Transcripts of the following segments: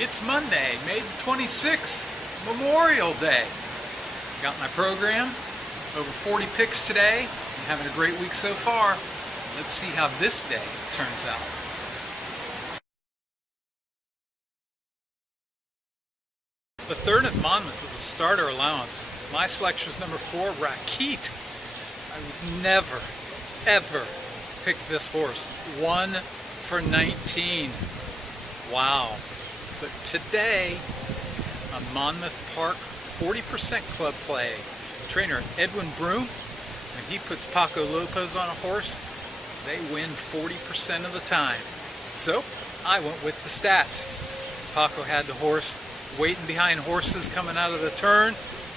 It's Monday, May the 26th, Memorial Day. Got my program, over 40 picks today. I'm having a great week so far. Let's see how this day turns out. The third at Monmouth was a starter allowance. My selection was number 4, Rakit. I would never, ever pick this horse. 1 for 19. Wow. But today, on Monmouth Park 40% club play, trainer Edwin Broom, when he puts Paco Lopez on a horse, they win 40% of the time. So, I went with the stats. Paco had the horse waiting behind horses coming out of the turn,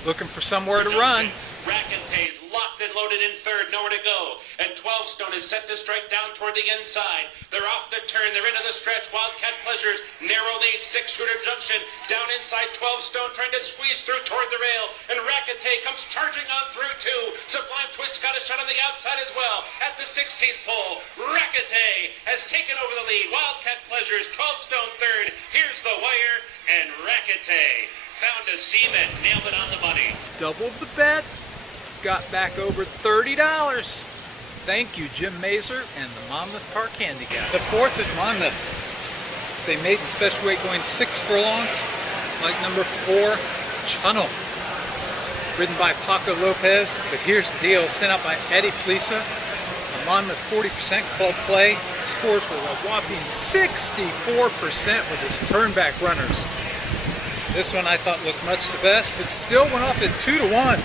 looking for somewhere to run. Rakitay's locked and loaded in third, nowhere to go. And 12 Stone is set to strike down toward the inside. They're off the turn, they're into the stretch. Wildcat Pleasures, narrow lead, 6-shooter junction. Down inside, 12 Stone trying to squeeze through toward the rail. And Rakitay comes charging on through too. Sublime Twist got a shot on the outside as well. At the 16th pole, Rakitay has taken over the lead. Wildcat Pleasures, 12 Stone third. Here's the wire, and Rakitay found a seam and nailed it on the money. Doubled the bet. Got back over $30. Thank you, Jim Mazer and the Monmouth Park Handicap. The fourth at Monmouth. They made the special weight going 6 furlongs, like number 4, Chunnel, ridden by Paco Lopez. But here's the deal, sent out by Eddie Flisa. The Monmouth 40% club play scores with a whopping 64% with his turnback runners. This one I thought looked much the best, but still went off at 2-1.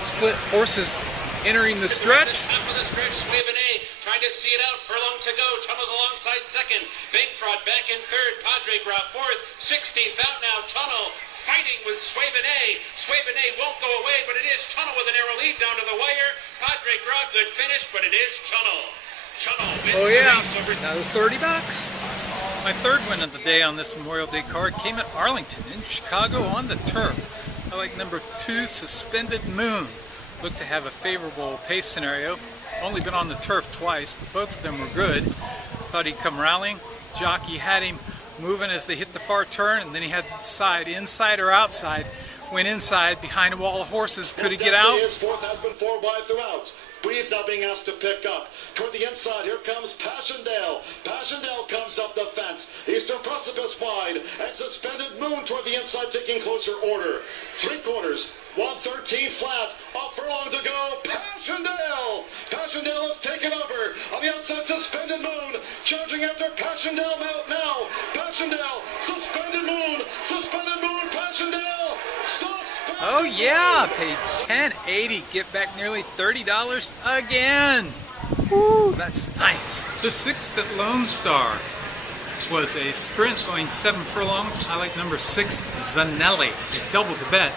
Split horses entering the stretch. Top of the stretch, Swaven A trying to see it out. Furlong to go. Chunnel's alongside second. Big Fraud back in third. Padre Gras fourth. 16th out now. Chunnel fighting with Swaven A. Swaven A won't go away, but it is Chunnel with a narrow lead down to the wire. Padre Gras, good finish, but it is Chunnel. Chunnel wins the race over another $30. My third win of the day on this Memorial Day card came at Arlington in Chicago on the turf. I like number 2, Suspended Moon. Looked to have a favorable pace scenario. Only been on the turf twice, but both of them were good. Thought he'd come rallying. Jockey had him moving as they hit the far turn, and then he had to decide inside or outside. Went inside behind a wall of horses. Could he get out? Fourth has been 4 wide throughout. Breathe now being asked to pick up. Toward the inside, here comes Passchendaele. Passchendaele comes up the fence. Eastern Precipice wide. And Suspended Moon toward the inside, taking closer order. 3/4, 113 flat. A furlong to go. Passchendaele. Passchendaele has taken over. On the outside, Suspended Moon. Charging after Passchendaele out now. Passchendaele. Suspended Moon. Suspended Moon. Passchendaele. Suspended Oh yeah, paid $10.80, get back nearly $30 again. Woo, that's nice. The sixth at Lone Star was a sprint going 7 furlongs. I like number 6, Zanelli. It doubled the bet.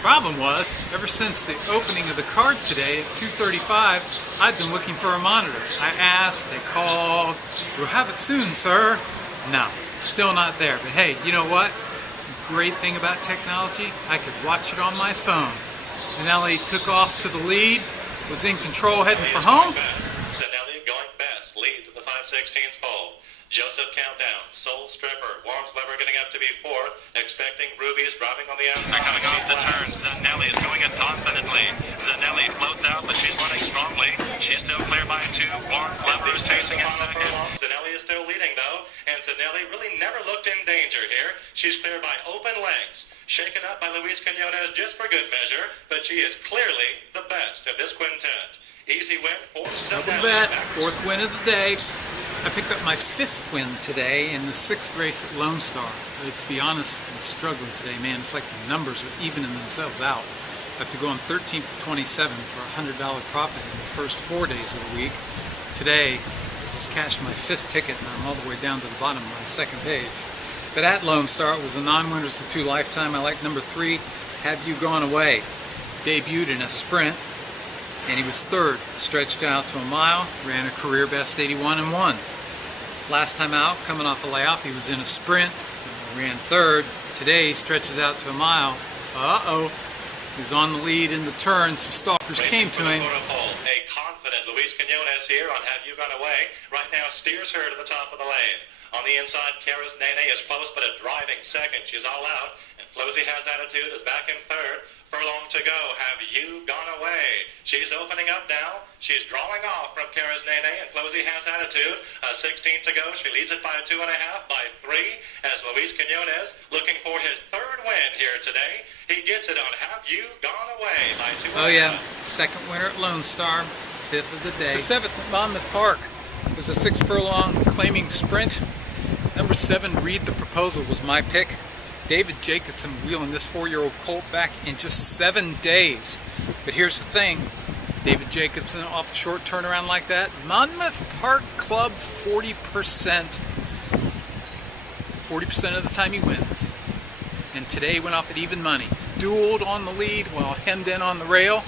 Problem was, ever since the opening of the card today at 2:35, I've been looking for a monitor. I asked, they called, we'll have it soon, sir. No, still not there. But hey, you know what? Great thing about technology, I could watch it on my phone. Zanelli took off to the lead, was in control heading for home. Zanelli going best, lead to the 5/16 pole. Joseph countdown, Soul Stripper, Warren's Lever getting up to be 4th, expecting Ruby's driving on the outside. They're coming off the turn. Zanelli is going it confidently. Zanelli floats out, but she's running strongly. She's still clear by 2. Warren's Lever is chasing in second. Zanelli is still leading though, and Zanelli really never looked in danger here. She's clear by open legs. Shaken up by Luis Quinones just for good measure, but she is clearly the best of this quintet. Easy win for Double bet, 4th win of the day. I picked up my 5th win today in the 6th race at Lone Star. To be honest, I'm struggling today, man. It's like the numbers are evening themselves out. I have to go on 13 for 27 for a $100 profit in the first 4 days of the week. Today, I just cashed my 5th ticket and I'm all the way down to the bottom on the 2nd page. But at Lone Star, it was a non-winners to 2 lifetime. I like number 3, Have You Gone Away. Debuted in a sprint, and he was 3rd. Stretched out to a mile, ran a career best 81 and 1. Last time out, coming off a layoff, he was in a sprint, ran 3rd. Today, he stretches out to a mile. Uh-oh. He was on the lead in the turn. Some stalkers came to him. A confident Luis Luis Quinones here on Have You Gone Away. Right now steers her to the top of the lane. On the inside, Kara's Nene is close, but a driving second. She's all out. And Flosy Has Attitude is back in third. Furlong to go. Have You Gone Away? She's opening up now. She's drawing off from Kara's Nene, and Flosy Has Attitude. 16 to go. She leads it by 2.5, by 3, as Luis Quinones looking for his third win here today. He gets it on Have You Gone Away by 2.5. Oh yeah, second winner at Lone Star, fifth of the day. The seventh at Monmouth Park was a 6 furlong claiming sprint. Number 7, Read the Proposal, was my pick. David Jacobson wheeling this 4-year-old colt back in just 7 days. But here's the thing, David Jacobson off a short turnaround like that. Monmouth Park Club 40%. 40% of the time he wins. And today he went off at even money. Dueled on the lead while hemmed in on the rail.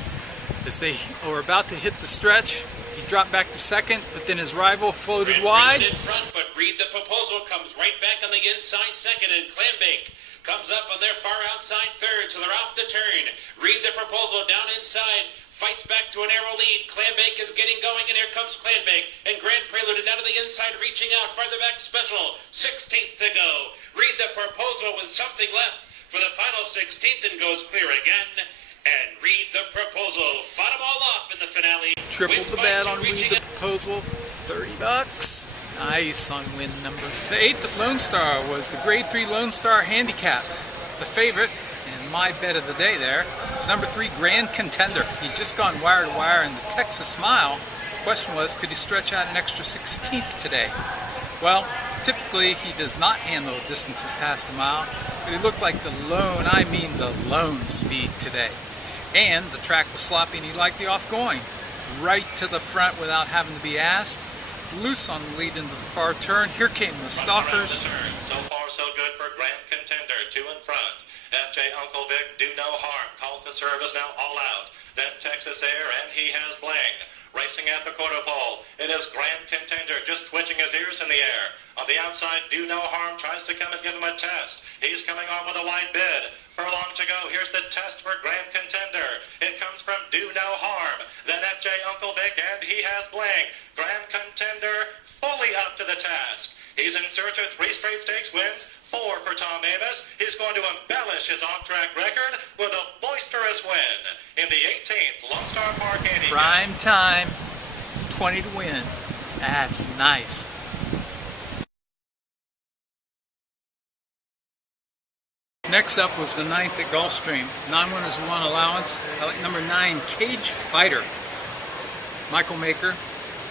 As they were about to hit the stretch, he dropped back to second, but then his rival floated wide. In front, but Read the Proposal comes right back on the inside second, and Clambake comes up on their far outside third, so they're off the turn. Read the Proposal down inside, fights back to a narrow lead. Clambake is getting going, and here comes Clambake. And Grand Prelude down to the inside, reaching out, farther back Special. 16th to go. Read the Proposal with something left for the final 16th and goes clear again. And Read the Proposal fought them all off in the finale. Tripled the bet on Read the Proposal, $30. Nice on win number 6. The 8th at Lone Star was the Grade 3 Lone Star Handicap. The favorite, and my bet of the day there, was number 3 Grand Contender. He'd just gone wire to wire in the Texas Mile. The question was, could he stretch out an extra 16th today? Well, typically he does not handle distances past a mile, but he looked like the lone speed today. And the track was sloppy and he liked the off-going. Right to the front without having to be asked. Loose on the lead into the far turn. Here came the stalkers. So far, so good for Grand Contender. 2 in front. FJ Uncle Vic, Do No Harm. Call to service now, all out. Then Texas Air, and he has Bling. Racing at the quarter pole. It is Grand Contender just twitching his ears in the air. On the outside, Do No Harm tries to come and give him a test. He's coming on with a wide bid. Furlong to go. Here's the test for Grand Contender. It comes from Do No Harm. Then FJ Uncle Vic, and he has Bling. Grand Contender fully up to the task. He's in search of 3 straight stakes wins, 4 for Tom Amis. He's going to embellish his off-track record with a boisterous win in the 18th Lone Star Park Handicap. Prime time, 20 to win. That's nice. Next up was the 9th at Gulfstream. 9 winners, 1 allowance. I like number 9, Cage Fighter. Michael Maker,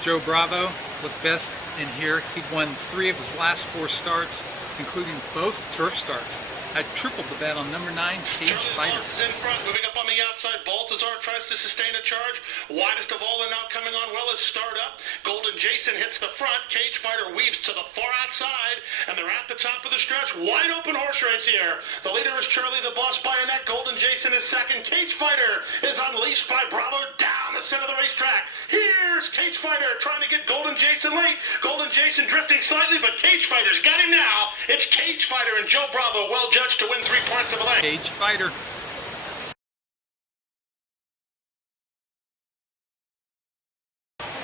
Joe Bravo looked best in here. He'd won 3 of his last 4 starts, including both turf starts. I tripled the bet on number 9, Cage Fighter. Is in front, moving up on the outside. Balthazar tries to sustain a charge. Widest of all, and now coming on well is Start Up. Golden Jason hits the front. Cage Fighter weaves to the far outside, and they're at the top of the stretch. Wide open horse race here. The leader is Charlie the Boss Bayonet. Golden Jason is second. Cage Fighter is unleashed by Bravo down the center of the racetrack. Here's Cage Fighter trying to get Golden Jason late. Golden Jason drifting slightly, but Cage Fighter's got him now. It's Cage Fighter and Joe Bravo, well judged to win 3 points of a lane. Cage Fighter.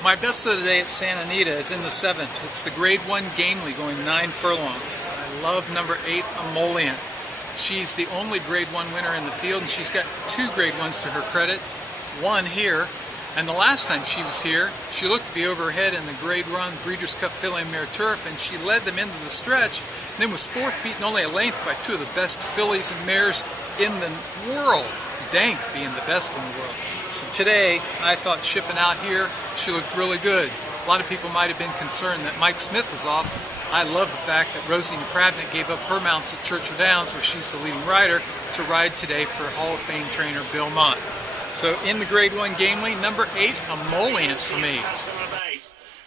My best of the day at Santa Anita is in the 7th. It's the Grade 1 Gamely going 9 furlongs. I love number 8, Emollient. She's the only Grade 1 winner in the field, and she's got 2 Grade 1s to her credit. 1 here. And the last time she was here, she looked to be over her head in the Grade 1 Breeders' Cup Filly Mare Turf, and she led them into the stretch, and then was 4th, beaten only a length by 2 of the best fillies and mares in the world. Dank being the best in the world. So today, I thought shipping out here, she looked really good. A lot of people might have been concerned that Mike Smith was off. I love the fact that Rosie Napravnik gave up her mounts at Churchill Downs, where she's the leading rider, to ride today for Hall of Fame trainer Bill Mott. So in the Grade 1 Gamely, number 8, Emollient for me.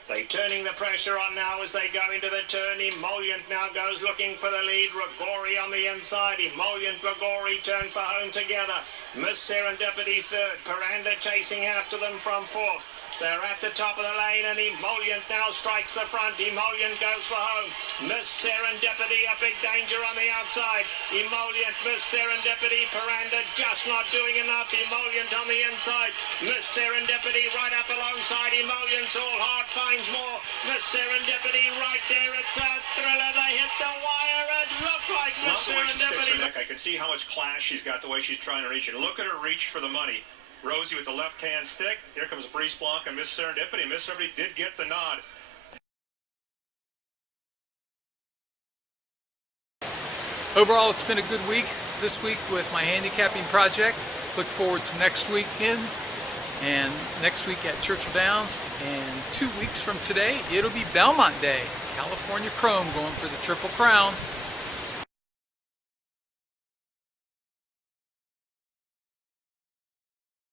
They're turning the pressure on now as they go into the turn. Emollient now goes looking for the lead. Gregori on the inside. Emollient, Gregori turn for home together. Miss Serendipity third. Piranda chasing after them from 4th. They're at the top of the lane, and Emollient now strikes the front. Emollient goes for home. Miss Serendipity, a big danger on the outside. Emollient, Miss Serendipity, Piranda just not doing enough. Emollient on the inside. Miss Serendipity right up alongside. Emollient all hard, finds more. Miss Serendipity right there. It's a thriller. They hit the wire. It looked like Miss Serendipity. Nick, I can see how much class she's got the way she's trying to reach it. Look at her reach for the money. Rosie with the left-hand stick. Here comes Brice Blanc and Miss Serendipity. Miss Serendipity did get the nod. Overall, it's been a good week this week with my handicapping project. Look forward to next weekend and next week at Churchill Downs. And 2 weeks from today, it'll be Belmont Day. California Chrome going for the Triple Crown.